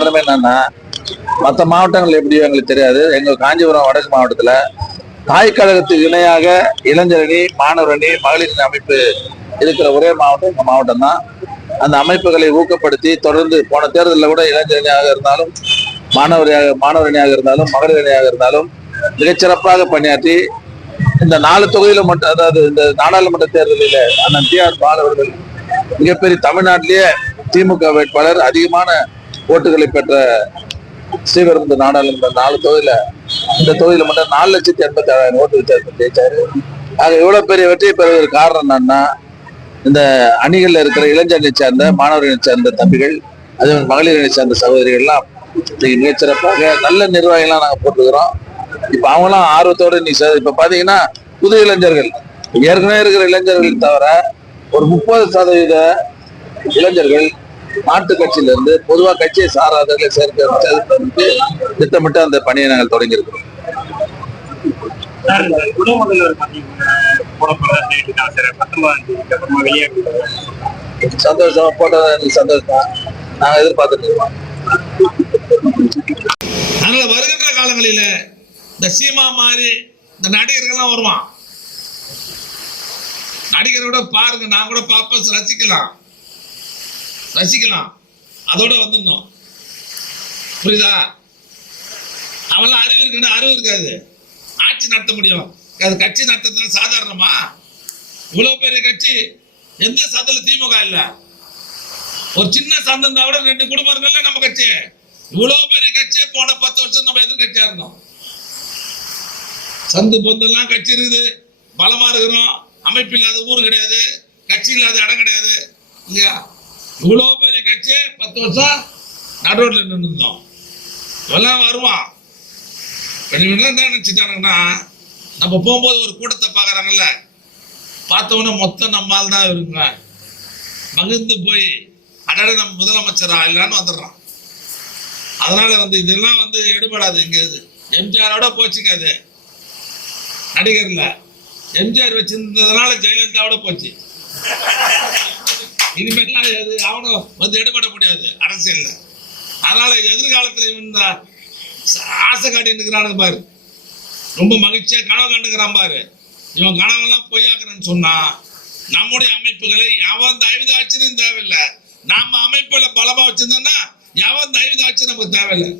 காரணமே என்னன்னா, மற்ற மாவட்டங்கள் எப்படியோ எங்களுக்கு தெரியாது. எங்க காஞ்சிபுரம் வடக்கு மாவட்டத்துல தாய் கழகத்துக்கு இணையாக இளைஞர் அணி, மாணவர் அணி, மகளிர் அணி அமைப்பு இருக்கிற ஒரே மாவட்டம் எங்க மாவட்டம் தான். அந்த அமைப்புகளை ஊக்கப்படுத்தி தொடர்ந்து போன தேர்தலில் கூட இளைஞர் அணியாக இருந்தாலும், மாணவர் அணியாக இருந்தாலும், மகளிர் அணியாக இருந்தாலும் மிகச்சிறப்பாக பணியாற்றி இந்த 4 தொகுதியில மட்டும், அதாவது இந்த நாடாளுமன்ற தேர்தலில் அண்ணன் டி.ஆர். பாலு அவர்கள் மிகப்பெரிய தமிழ்நாட்டிலேயே திமுக வேட்பாளர் அதிகமான ஓட்டுகளை பெற்ற ஸ்ரீபெரும்புதூர் இந்த நாடாளுமன்ற 4 தொகுதியில, இந்த தொகுதியில மட்டும் 4,87,000 ஓட்டு வித்தியாசம் ஜெயிச்சாரு. ஆக இவ்வளவு பெரிய வெற்றியை பெறுவதற்கு காரணம் என்னன்னா, இந்த அணிகள்ல இருக்கிற இளைஞர்களை சேர்ந்த, மாணவர்களை சேர்ந்த தம்பிகள், அதே மகளிரை சேர்ந்த சகோதரிகள்லாம் மிகச்சிறப்பாக நல்ல நிர்வாகிகள்லாம் நாங்க போட்டுக்கிறோம். இப்ப அவங்களாம் ஆர்வத்தோடு இப்ப பாத்தீங்கன்னா புது இளைஞர்கள், ஏற்கனவே இருக்கிற இளைஞர்கள் தவிர ஒரு 30% இளைஞர்கள் மாட்டு கட்சியில இருந்து பொதுவா கட்சியை சாராதவர்களை சேர்க்க திட்டமிட்டு அந்த பணியை நாங்கள் தொடங்கி இருக்கிறோம். சந்தோஷமா போட்டது சந்தோஷம், நாங்க எதிர்பார்த்துட்டு இருக்கோம். அதனால வருகின்ற காலங்களில இந்த சீமா மாதிரி இந்த நடிகர்கள்லாம் வருவான். நடிகரோட பாருங்க, நான் கூட பார்ப்பேன், ரசிக்கலாம். அதோட வந்துடணும், புரியுதா? அவெல்லாம் அறிவு இருக்குன்னு அறிவு இருக்காது, ஆட்சி நடத்த முடியும். அது கட்சி நடத்துறது சாதாரணமா? இவ்வளவு பெரிய கட்சி, எந்த சந்தில திமுக இல்ல. ஒரு சின்ன சந்தம் விட 2 குடும்பம் இருக்குல்ல நம்ம கட்சி. இவ்வளவு பெரிய கட்சியை போன 10 வருஷம் நம்ம எதிர்கட்சியா இருந்தோம். சந்து பொந்தெல்லாம் கட்சி இருக்குது, பலமா இருக்கிறோம். அமைப்பு இல்லாத ஊர் கிடையாது, கட்சி இல்லாத இடம் கிடையாது, இல்லையா? இவ்வளவு பெரிய கட்சி 10 வருஷம் நடுரோட்ல நின்று இருந்தோம். இதெல்லாம் வருவான். என்ன நினைச்சிட்டானுங்கன்னா, நம்ம போகும்போது ஒரு கூட்டத்தை பாக்குறாங்கல்ல, பார்த்தவொன்னே மொத்தம் நம்மால் தான் இருக்குங்க, மகிழ்ந்து போய் அடட நம்ம முதலமைச்சரா இல்லைன்னு வந்துடுறான். அதனால இதெல்லாம் எடுபடாது. இங்க எம்ஜிஆரோட போச்சுக்காது, நடிகர்ல எம்ஜிஆர் வச்சிருந்ததுனால ஜெயலலிதாவோட போச்சு. இனிமேலாம் அவனும் எடுபட முடியாது அரசியல்ல. அதனால எதிர்காலத்துல இந்த ஆசை காட்டிட்டு பாரு, ரொம்ப மகிழ்ச்சியா கனவு கண்டுக்கிறான் பாரு. இவன் கனவெல்லாம் பொய்யாக்குறேன்னு சொன்னா நம்முடைய அமைப்புகளை எவன் தயவுதாட்சியும் தேவையில்லை. நாம அமைப்புல பலமா வச்சிருந்தோம்னா எவன் தயவுதாட்சி நமக்கு தேவையில்லை.